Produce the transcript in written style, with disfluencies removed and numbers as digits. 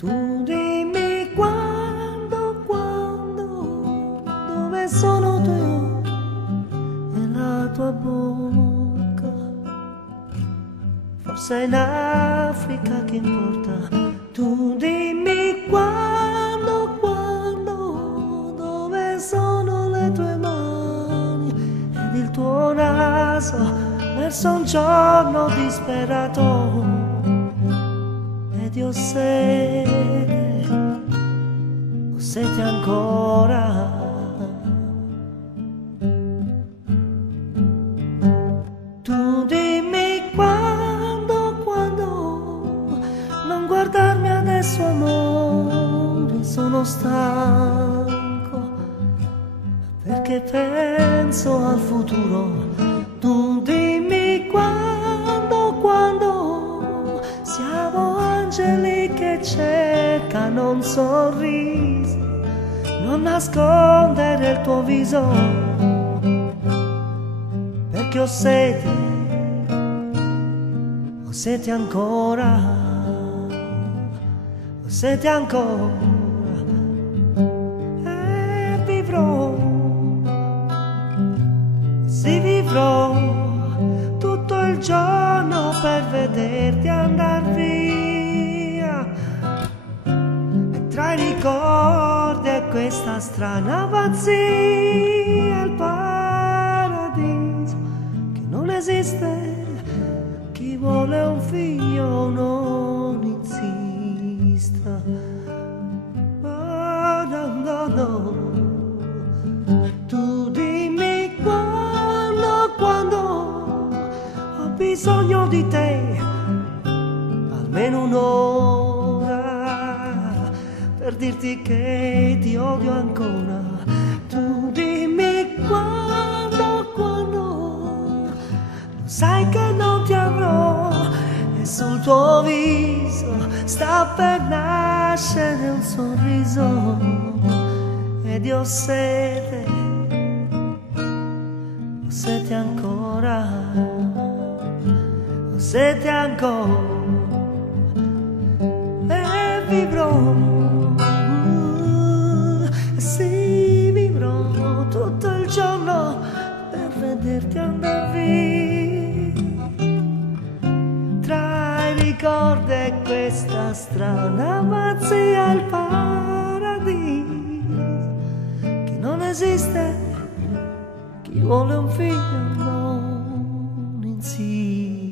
Tu dimmi quando, dove sono tue occhi e la tua bocca. Forse in Africa, che importa? Tu dimmi quando, dove sono le tue mani ed il tuo naso verso un giorno disperato. Ed io ho sete ancora. Tu dimmi quando, non guardarmi adesso amore, sono stanco, perché penso al futuro. Tu dimmi quando, siamo angeli che cercano un sorriso, non nascondere il tuo viso, perché ho sete ancora, ho sete ancora, e vivrò, sì vivrò tutto il giorno per vederti andar via, e tra i ricordi e questa strana pazzia, il paradiso che non esiste. Chi vuole un figlio non insista. Oh, no. Tu dimmi quando ho bisogno di te, almeno un'ora, per dirti che ti odio ancora. Tu dimmi quando, lo sai che non ti avrò, e sul tuo viso sta per nascere un sorriso. Ed io ho sete ancora, ho sete ancora, e vivrò, sì vivrò tutto il giorno per vederti andar via, tra i ricordi e questa strana pazzia, il paradiso che non esiste. Chi vuole un figlio non insiste.